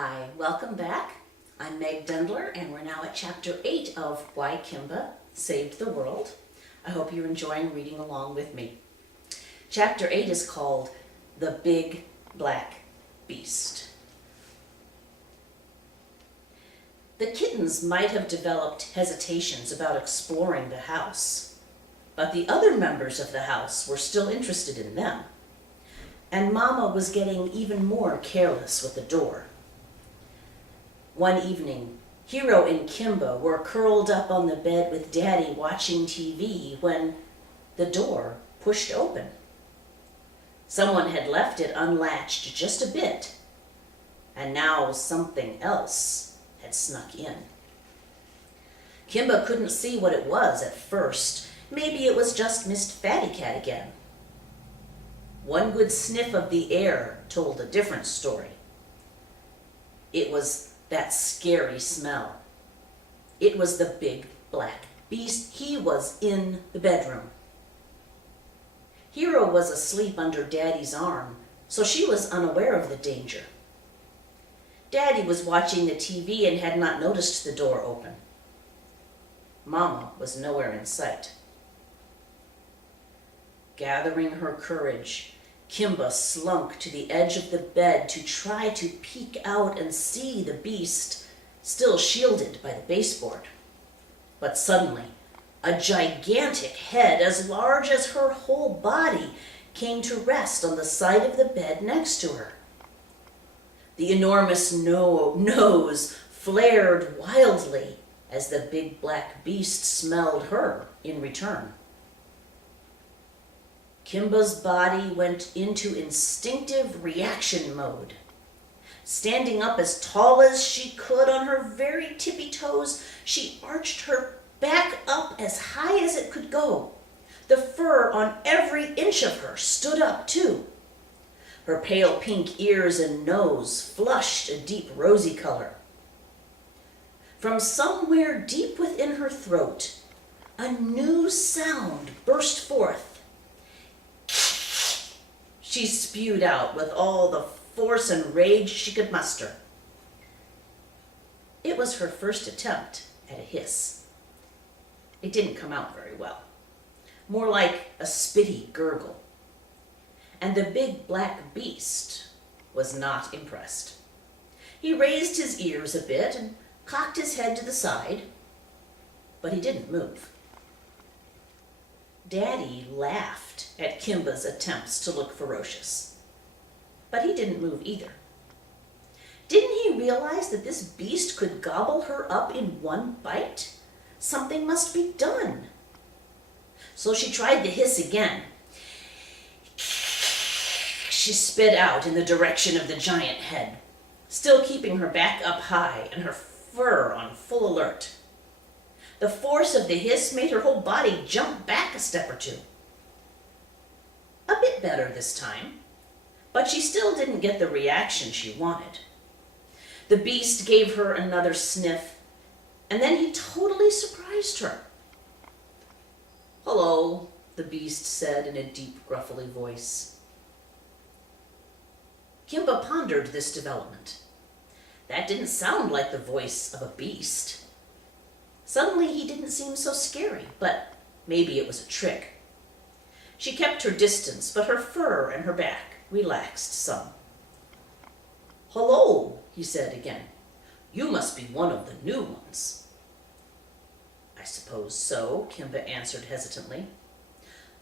Hi, welcome back. I'm Meg Dendler, and we're now at Chapter 8 of Why Kimba Saved the World. I hope you're enjoying reading along with me. Chapter 8 is called The Big Black Beast. The kittens might have developed hesitations about exploring the house, but the other members of the house were still interested in them, and Mama was getting even more careless with the door. One evening, Hero and Kimba were curled up on the bed with Daddy watching TV when the door pushed open. Someone had left it unlatched just a bit, and now something else had snuck in. Kimba couldn't see what it was at first. Maybe it was just Miss Fatty Cat again. One good sniff of the air told a different story. It was that scary smell. It was the big black beast. He was in the bedroom. Hero was asleep under Daddy's arm, so she was unaware of the danger. Daddy was watching the TV and had not noticed the door open. Mama was nowhere in sight. Gathering her courage, Kimba slunk to the edge of the bed to try to peek out and see the beast, still shielded by the baseboard. But suddenly, a gigantic head as large as her whole body came to rest on the side of the bed next to her. The enormous nose flared wildly as the big black beast smelled her in return. Kimba's body went into instinctive reaction mode. Standing up as tall as she could on her very tippy toes, she arched her back up as high as it could go. The fur on every inch of her stood up too. Her pale pink ears and nose flushed a deep rosy color. From somewhere deep within her throat, a new sound burst forth. She spewed out with all the force and rage she could muster. It was her first attempt at a hiss. It didn't come out very well, more like a spitty gurgle. And the big black beast was not impressed. He raised his ears a bit and cocked his head to the side, but he didn't move. Daddy laughed at Kimba's attempts to look ferocious, but he didn't move either. Didn't he realize that this beast could gobble her up in one bite? Something must be done. So she tried to hiss again. She spit out in the direction of the giant head, still keeping her back up high and her fur on full alert. The force of the hiss made her whole body jump back a step or two. A bit better this time, but she still didn't get the reaction she wanted. The beast gave her another sniff, and then he totally surprised her. "Hello," the beast said in a deep, gruffly voice. Kimba pondered this development. That didn't sound like the voice of a beast. Suddenly he didn't seem so scary, but maybe it was a trick. She kept her distance, but her fur and her back relaxed some. "Hello," he said again. "You must be one of the new ones." "I suppose so," Kimba answered hesitantly.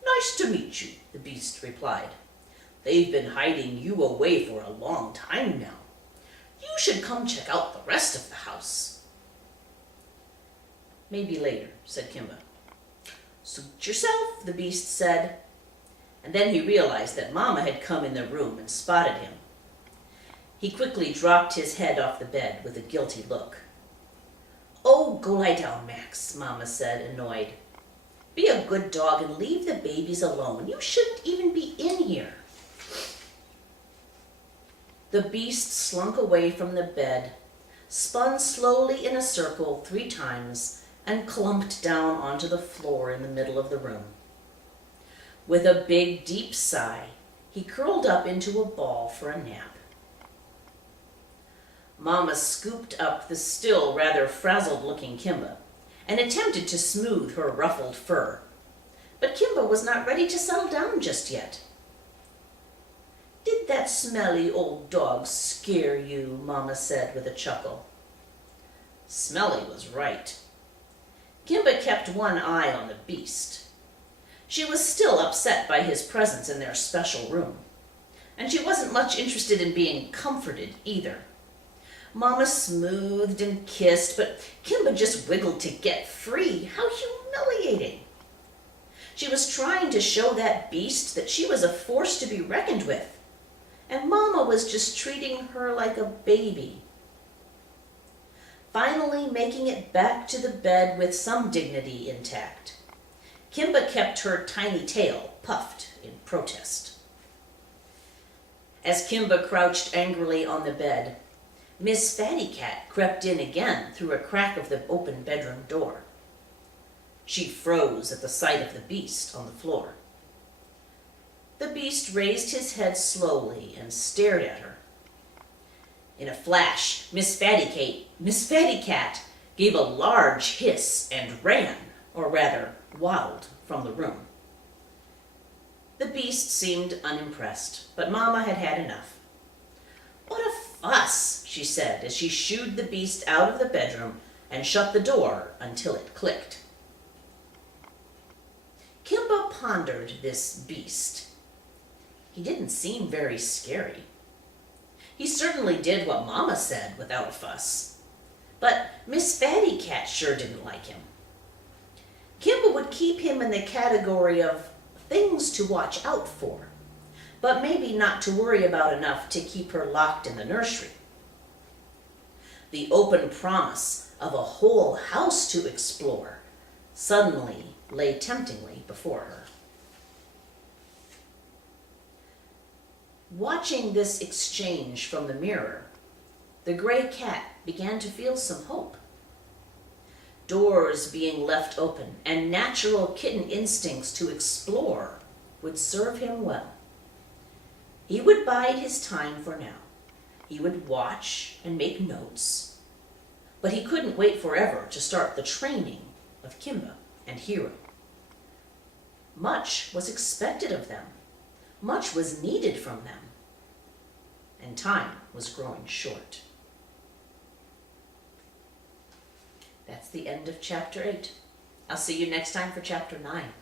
"Nice to meet you," the beast replied. "They've been hiding you away for a long time now. You should come check out the rest of the house." "Maybe later," said Kimba. "Suit yourself," the beast said. And then he realized that Mama had come in the room and spotted him. He quickly dropped his head off the bed with a guilty look. "Oh, go lie down, Max," Mama said, annoyed. "Be a good dog and leave the babies alone. You shouldn't even be in here." The beast slunk away from the bed, spun slowly in a circle 3 times, and clumped down onto the floor in the middle of the room. With a big, deep sigh, he curled up into a ball for a nap. Mama scooped up the still rather frazzled-looking Kimba and attempted to smooth her ruffled fur. But Kimba was not ready to settle down just yet. "Did that smelly old dog scare you?" Mama said with a chuckle. Smelly was right. Kimba kept one eye on the beast. She was still upset by his presence in their special room, and she wasn't much interested in being comforted either. Mama smoothed and kissed, but Kimba just wiggled to get free. How humiliating! She was trying to show that beast that she was a force to be reckoned with, and Mama was just treating her like a baby. Finally making it back to the bed with some dignity intact, Kimba kept her tiny tail puffed in protest. As Kimba crouched angrily on the bed, Miss Fatty Cat crept in again through a crack of the open bedroom door. She froze at the sight of the beast on the floor. The beast raised his head slowly and stared at her. In a flash, Miss Fatty Cat gave a large hiss and ran, or rather, waddled from the room. The beast seemed unimpressed, but Mama had had enough. "What a fuss," she said as she shooed the beast out of the bedroom and shut the door until it clicked. Kimba pondered this beast. He didn't seem very scary. He certainly did what Mama said without a fuss. But Miss Fatty Cat sure didn't like him. Kimba would keep him in the category of things to watch out for, but maybe not to worry about enough to keep her locked in the nursery. The open promise of a whole house to explore suddenly lay temptingly before her. Watching this exchange from the mirror, the gray cat began to feel some hope. Doors being left open and natural kitten instincts to explore would serve him well. He would bide his time for now. He would watch and make notes, but he couldn't wait forever to start the training of Kimba and Hero. Much was expected of them. Much was needed from them, and time was growing short. That's the end of Chapter 8. I'll see you next time for Chapter 9.